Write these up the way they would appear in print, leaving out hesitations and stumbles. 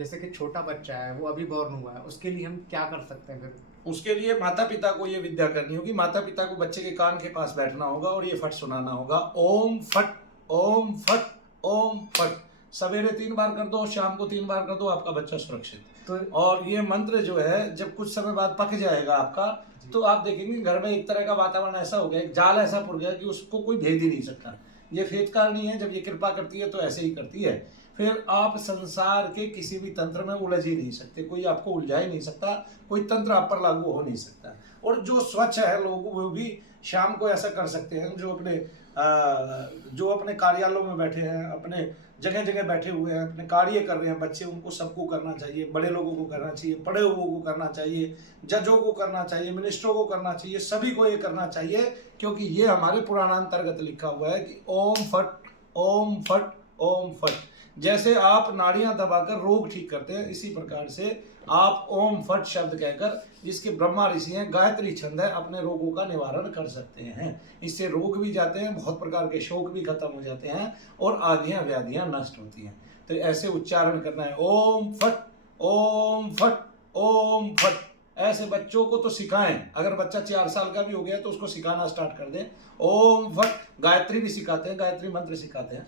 जैसे कि छोटा बच्चा है, वो अभी बॉर्न हुआ है, उसके लिए हम क्या कर सकते हैं फिर? उसके लिए माता पिता को ये विद्या करनी होगी। माता पिता को बच्चे के कान के पास बैठना होगा और ये फट सुनाना होगा, ओम फट, ओम फट, ओम फट। सवेरे 3 बार कर दो, शाम को 3 बार कर दो, आपका बच्चा सुरक्षित। तो और ये मंत्र जो है जब कुछ समय बाद पक जाएगा आपका, तो आप देखेंगे घर में एक तरह का वातावरण ऐसा हो गया, एक जाल ऐसा पुर गया कि उसको कोई भेद ही नहीं सकता। ये फेतकारनी है, जब ये कृपा करती है तो ऐसे ही करती है। फिर आप संसार के किसी भी तंत्र में उलझ ही नहीं सकते, कोई आपको उलझा ही नहीं सकता, कोई तंत्र आप पर लागू हो नहीं सकता। और जो स्वच्छ है लोग, वो भी शाम को ऐसा कर सकते हैं, जो अपने कार्यालयों में बैठे हैं, अपने जगह जगह बैठे हुए हैं, अपने कार्य कर रहे हैं बच्चे, उनको सबको करना चाहिए, बड़े लोगों को करना चाहिए, पढ़े हुओं को करना चाहिए, जजों को करना चाहिए, मिनिस्टरों को करना चाहिए, सभी को ये करना चाहिए। क्योंकि ये हमारे पुराणांतर्गत लिखा हुआ है कि ओम फट, ओम फट, ओम फट। जैसे आप नाड़ियां दबाकर रोग ठीक करते हैं, इसी प्रकार से आप ओम फट शब्द कहकर, जिसके ब्रह्मा ऋषि हैं, गायत्री छंद है, अपने रोगों का निवारण कर सकते हैं। इससे रोग भी जाते हैं, बहुत प्रकार के शोक भी खत्म हो जाते हैं और आधियां व्याधियां नष्ट होती हैं। तो ऐसे उच्चारण करना है, ओम फट, ओम फट, ओम फट। ऐसे बच्चों को तो सिखाएं, अगर बच्चा 4 साल का भी हो गया तो उसको सिखाना स्टार्ट कर दें। ओम फट, गायत्री भी सिखाते हैं, गायत्री मंत्र सिखाते हैं,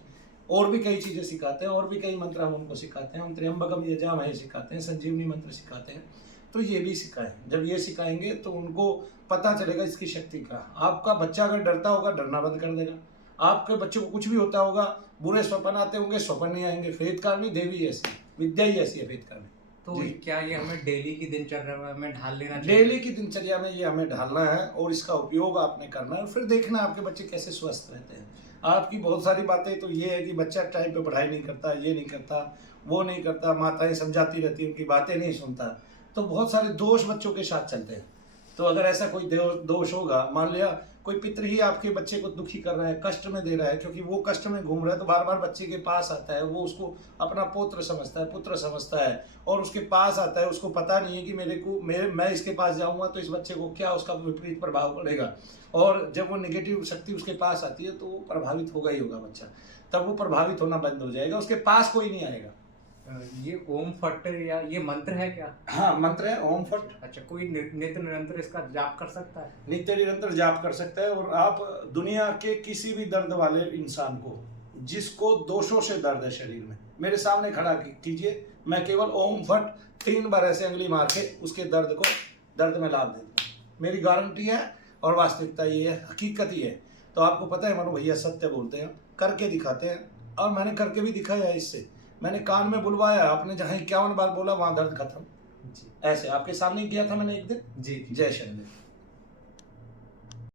और भी कई चीज़ें सिखाते हैं, और भी कई मंत्र हम उनको सिखाते हैं। हम त्र्यंबकम यजामहे सिखाते हैं, संजीवनी मंत्र सिखाते हैं। तो ये भी सिखाएं। जब ये सिखाएंगे तो उनको पता चलेगा इसकी शक्ति का। आपका बच्चा अगर डरता होगा, डरना बंद कर देगा। आपके बच्चे को कुछ भी होता होगा, बुरे स्वप्न आते होंगे, स्वप्न नहीं आएंगे। फेतकारनी देवी ऐसी, विद्या ही ऐसी है फेतकारनी। तो क्या ये हमें डेली की दिनचर्या में हमें ढाल लेना चाहिए? डेली की दिनचर्या में ये हमें ढालना है और इसका उपयोग आपने करना है। फिर देखना आपके बच्चे कैसे स्वस्थ रहते हैं। आपकी बहुत सारी बातें तो ये है कि बच्चा टाइम पे पढ़ाई नहीं करता, ये नहीं करता, वो नहीं करता, माताएं समझाती रहती हैं, उनकी बातें नहीं सुनता, तो बहुत सारे दोष बच्चों के साथ चलते हैं। तो अगर ऐसा कोई दोष होगा, मान लिया कोई पितृ ही आपके बच्चे को दुखी कर रहा है, कष्ट में दे रहा है, क्योंकि वो कष्ट में घूम रहा है, तो बार बार बच्चे के पास आता है, वो उसको अपना पुत्र समझता है, पुत्र समझता है, और उसके पास आता है। उसको पता नहीं है कि मैं इसके पास जाऊंगा तो इस बच्चे को क्या उसका विपरीत प्रभाव पड़ेगा। और जब वो नेगेटिव शक्ति उसके पास आती है तो वो प्रभावित होगा ही होगा बच्चा। तब वो प्रभावित होना बंद हो जाएगा, उसके पास कोई नहीं आएगा। ये ओम फट या ये मंत्र है क्या? हाँ, मंत्र है ओम फट। अच्छा, कोई नित्य निरंतर इसका जाप कर सकता है? नित्य निरंतर जाप कर सकता है। और आप दुनिया के किसी भी दर्द वाले इंसान को, जिसको दोषों से दर्द है शरीर में, मेरे सामने खड़ा कीजिए, मैं केवल ओम फट 3 बार ऐसे अंगुली मार के उसके दर्द में लाभ देता हूँ। मेरी गारंटी है और वास्तविकता ये है, हकीकत ही है। तो आपको पता है मनु भैया सत्य बोलते हैं, करके दिखाते हैं, और मैंने करके भी दिखाया है। इससे मैंने कान में बुलवाया, आपने जहाँ 51 बार बोला वहाँ दर्द खत्म। जी, ऐसे आपके सामने किया था मैंने एक दिन। जी। जय शंकर।